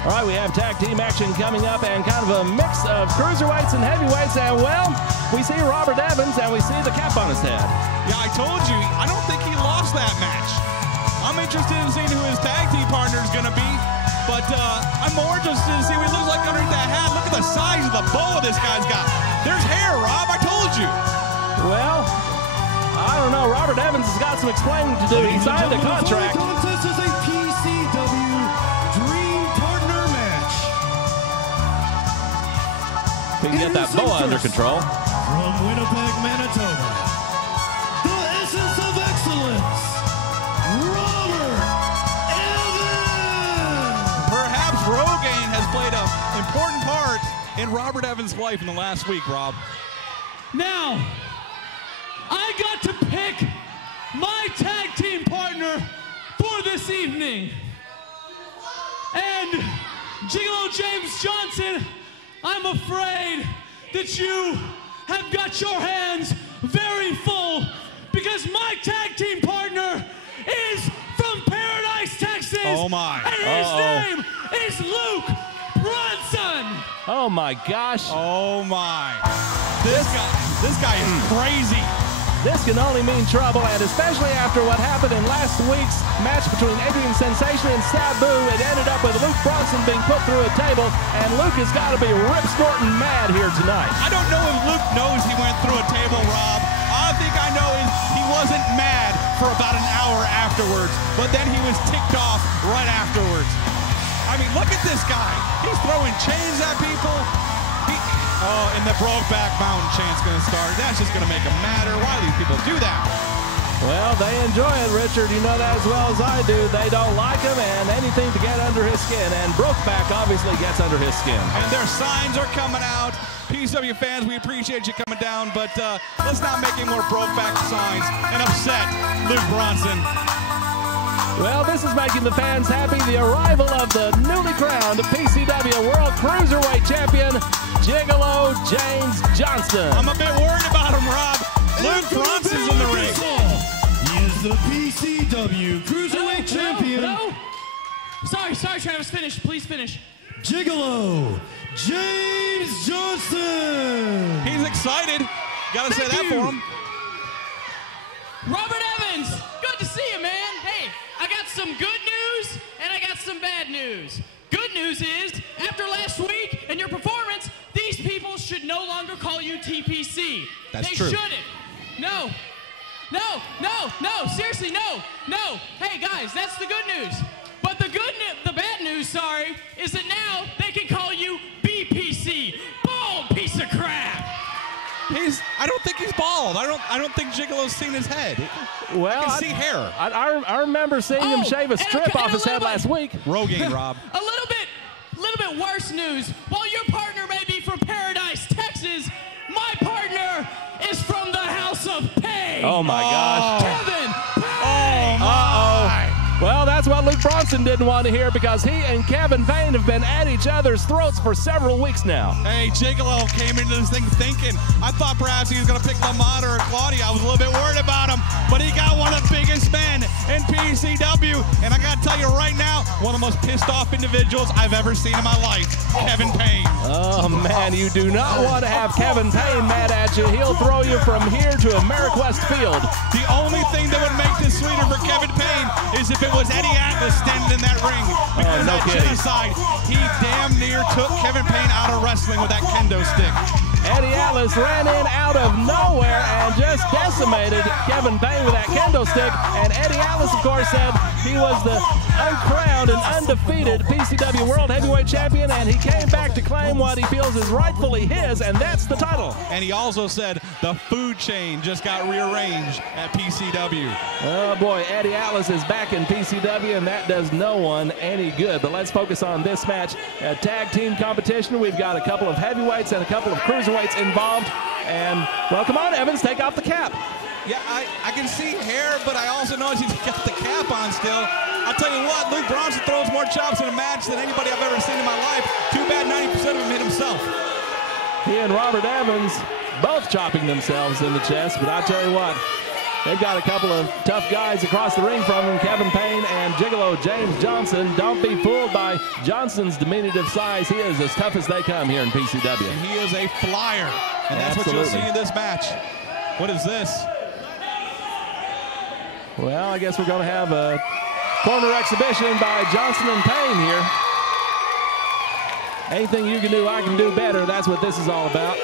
All right, we have tag team action coming up and kind of a mix of cruiserweights and heavyweights. And, well, we see Robert Evans and we see the cap on his head. Yeah, I told you, I don't think he lost that match. I'm interested in seeing who his tag team partner is going to be. But I'm more interested to see what he looks like underneath that hat. Look at the size of the boa this guy's got. There's hair, Rob, I told you. Well, I don't know. Robert Evans has got some explaining to do. He signed a contract. This is a PCW Dream Partner match. We can get that boa under control. From Winnipeg, Manitoba, the essence of excellence, Robert Evans. Perhaps Rogaine has played an important part in Robert Evans' life in the last week, Rob. Now, I got to pick my tag team partner for this evening. And Jiggle-O James Johnson, I'm afraid that you have got your hands very full because my tag team partner is from Paradise, Texas. Oh my. And his name is Luke Bronson. Oh my gosh. Oh my. This guy is crazy. This can only mean trouble, and especially after what happened in last week's match between Adrian Sensation and Sabu, it ended up with Luke Bronson being put through a table, and Luke has got to be rip-snorting mad here tonight. I don't know if Luke knows he went through a table, Rob. All I think I know is he wasn't mad for about an hour afterwards, but then he was ticked off right afterwards. I mean, look at this guy. He's throwing chains at people. Oh, and the Brokeback Mountain chant's going to start. That's just going to make them madder. Why do these people do that? Well, they enjoy it, Richard. You know that as well as I do. They don't like him, and anything to get under his skin. And Brokeback obviously gets under his skin. And their signs are coming out. PCW fans, we appreciate you coming down, but let's not make any more Brokeback signs and upset Luke Bronson. Well, this is making the fans happy. The arrival of the newly crowned PCW World Cruiserweight Champion, Jiggle-O James Johnson. I'm a bit worried about him, Rob. Luke Bronson's in the ring. He is the PCW Cruiserweight Champion. No. Sorry, Travis. Finish. Please finish. Gigolo James Johnson. He's excited. Gotta say that for him. Robert Evans, good to see you, man. Hey, I got some good news and I got some bad news. Good news is, after last week and your performance, these people should no longer call you TPC. That's they true. shouldn't. No. Seriously, no. Hey, guys, that's the good news. But the bad news, sorry, is that now they can call you BPC. Bald piece of crap. I don't think he's bald. I don't think Gigolo's seen his head. Well, I can see hair. I remember seeing him shave a strip off his head last week. Rogaine, Rob. A little bit worse news. While your partner may be from Paradise, Texas, my partner is from the House of Paine. Oh my gosh. Kevin Paine. Oh my. Well, that's what Luke Bronson didn't want to hear because he and Kevin Paine have been at each other's throats for several weeks now. Hey, Jiggle-O came into this thing thinking. I thought perhaps he was going to pick Lamont or Claudia. I was a little bit worried about him, but he got one of the biggest men in PCW. And I got to tell you right now, one of the most pissed off individuals I've ever seen in my life, Kevin Paine. Oh, man, you do not want to have Kevin Paine mad at you. He'll throw you from here to AmeriQuest Field. The only thing that would make this sweeter for Kevin Paine is if it was Eddie Atlas standing in that ring. Because no that kidding. genocide, he damn near took Kevin Paine out of wrestling with that kendo stick. Eddie Atlas ran in out of nowhere and just decimated Kevin Paine with that kendo stick. And Eddie Atlas, of course, said he was the uncrowned and undefeated PCW World Heavyweight Champion, and he came back to claim what he feels is rightfully his, and that's the title. And he also said the food chain just got rearranged at PCW. Oh boy, Eddie Atlas is back in PCW, and that does no one any good. But let's focus on this match. A tag team competition. We've got a couple of heavyweights and a couple of cruiserweights involved. And, well, come on, Evans, take off the cap. Yeah, I can see hair, but I also notice he's got the cap on still. I'll tell you what, Luke Bronson throws more chops in a match than anybody I've ever seen in my life. Too bad 90% of them hit himself. He and Robert Evans both chopping themselves in the chest, but I tell you what, They've got a couple of tough guys across the ring from them, Kevin Paine and Gigolo James Johnson. Don't be fooled by Johnson's diminutive size. He is as tough as they come here in PCW. And he is a flyer, and that's what you'll see in this match. What is this? Well, I guess we're going to have a corner exhibition by Johnson and Paine here. Anything you can do, I can do better. That's what this is all about.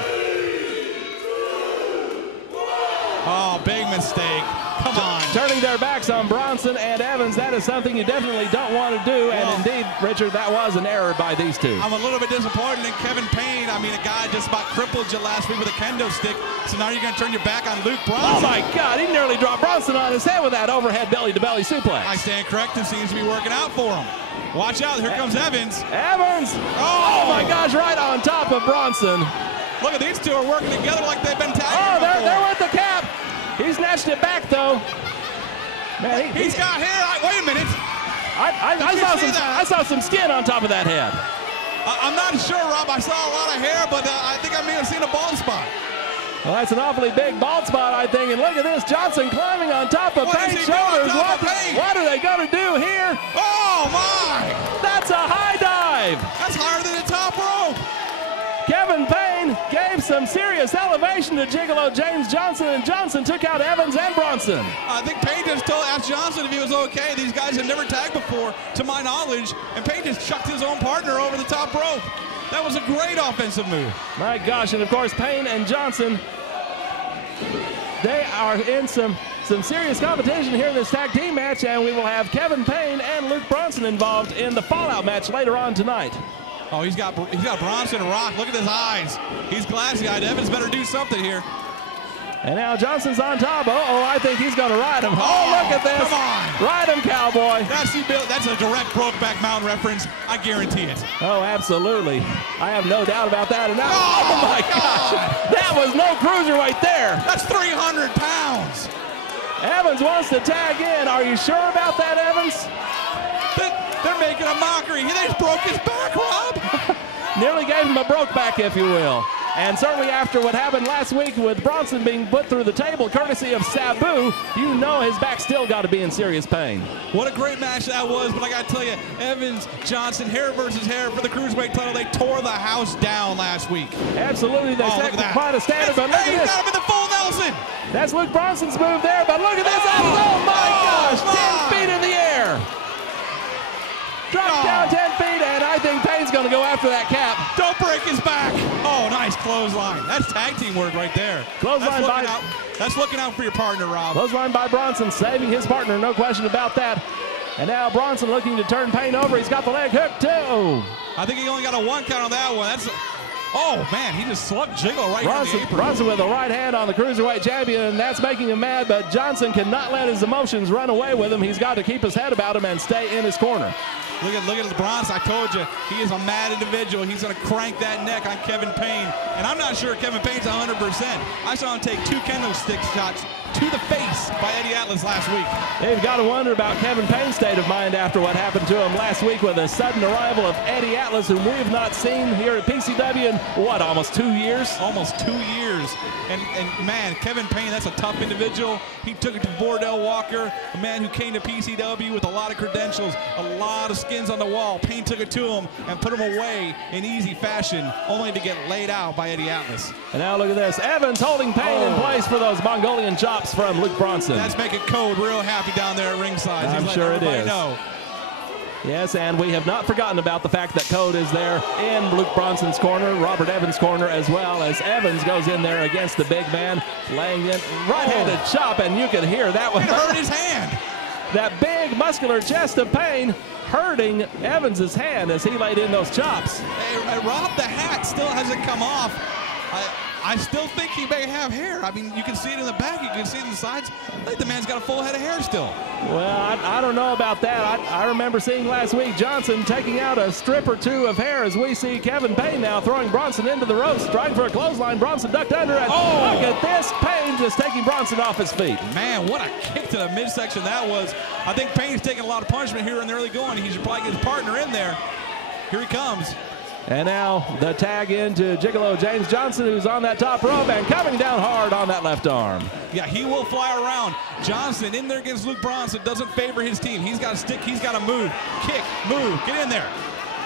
Oh, big mistake. Come on. Turning their backs on Bronson and Evans, that is something you definitely don't want to do. And indeed, Richard, that was an error by these two. I'm a little bit disappointed in Kevin Paine. I mean, a guy just about crippled you last week with a kendo stick. So now you're going to turn your back on Luke Bronson. Oh, my God. He nearly dropped Bronson on his head with that overhead belly-to-belly suplex. I stand corrected. Seems to be working out for him. Watch out. Here comes Evans. Evans. Oh, my gosh, right on top of Bronson. Look at these two are working together like they've been tagging. Oh, they're with the cap. He snatched it back, though. Man, he's got hair. Wait a minute. I saw some skin on top of that head. I'm not sure, Rob. I saw a lot of hair, but I think I may have seen a bald spot. Well, that's an awfully big bald spot, I think. And look at this, Johnson climbing on top of Paine's shoulders. What are they going to do here? Oh, my. That's a high dive. That's higher than the top rope. Kevin Paine gave some serious elevation to Gigolo James Johnson, and Johnson took out Evans and Bronson. I think Paine just asked Johnson if he was okay. These guys have never tagged before, to my knowledge, and Paine just chucked his own partner over the top rope. That was a great offensive move. My gosh, and of course, Paine and Johnson, they are in some serious competition here in this tag team match, and we will have Kevin Paine and Luke Bronson involved in the fallout match later on tonight. Oh, he's got Bronson rocked. Look at his eyes. He's glassy-eyed. Evans better do something here. And now Johnson's on top. Uh-oh, I think he's going to ride him. Oh, look at this. Come on. Ride him, cowboy. That's a direct Brokeback Mountain reference. I guarantee it. Oh, absolutely. I have no doubt about that. And now, oh my gosh. That was no cruiserweight there. That's 300 pounds. Evans wants to tag in. Are you sure about that, Evans? They're making a mockery. They just broke his back, Rob. Nearly gave him a broke back, if you will. And certainly after what happened last week with Bronson being put through the table courtesy of Sabu, you know his back still got to be in serious pain. What a great match that was, but I got to tell you, Evans, Johnson, hair versus hair for the Cruiserweight title. They tore the house down last week. Absolutely, they set quite a standard, but look at this. He's got him in the full Nelson. That's Luke Bronson's move there, but look at this. Oh my gosh, 10 feet in the air. Drops down 10 feet, and I think Paine's going to go after that cap. Don't break his back. Oh, nice clothesline. That's tag team work right there. Clothesline that's looking out for your partner, Rob. Clothesline by Bronson, saving his partner, no question about that. And now Bronson looking to turn Paine over. He's got the leg hook, too. I think he only got a 1 count on that one. Oh, man, he just slugged Jiggle right in the apron. Bronson with a right hand on the Cruiserweight champion, and that's making him mad, but Johnson cannot let his emotions run away with him. He's got to keep his head about him and stay in his corner. Look at Bronson. I told you, he is a mad individual. He's going to crank that neck on Kevin Paine. And I'm not sure Kevin Paine's 100%. I saw him take 2 kendo stick shots to the face by Eddie Atlas last week. They've got to wonder about Kevin Paine's state of mind after what happened to him last week with a sudden arrival of Eddie Atlas, whom we've not seen here at PCW in, what, almost 2 years? Almost 2 years. And man, Kevin Paine, that's a tough individual. He took it to Bordell Walker, a man who came to PCW with a lot of credentials, a lot of skins on the wall. Paine took it to him and put him away in easy fashion, only to get laid out by Eddie Atlas. And now look at this. Evans holding Paine in place for those Mongolian chops from Luke Bronson. That's making Code real happy down there at ringside. I'm sure it is. Yes, and we have not forgotten about the fact that Code is there in Luke Bronson's corner, Robert Evans' corner, as well as Evans goes in there against the big man, laying in right-handed chop, and you can hear that one. It hurt his hand. That big muscular chest of Paine hurting Evans' hand as he laid in those chops. Hey, Rob, the hat still hasn't come off. I still think he may have hair. I mean, you can see it in the back. You can see it in the sides. I think the man's got a full head of hair still. Well, I don't know about that. I remember seeing last week Johnson taking out a strip or two of hair as we see Kevin Paine now throwing Bronson into the ropes, trying for a clothesline. Bronson ducked under it. Oh, look at this. Paine just taking Bronson off his feet. Man, what a kick to the midsection that was. I think Paine's taking a lot of punishment here in the early going. He should probably get his partner in there. Here he comes. And now the tag into Gigolo James Johnson, who's on that top rope and coming down hard on that left arm. Yeah, he will fly around. Johnson in there against Luke Bronson doesn't favor his team. He's got to stick, he's got to move, kick, move, get in there.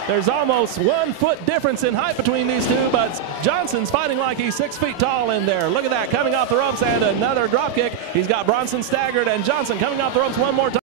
There's almost 1 foot difference in height between these two, but Johnson's fighting like he's 6 feet tall in there. Look at that, coming off the ropes and another drop kick. He's got Bronson staggered and Johnson coming off the ropes one more time.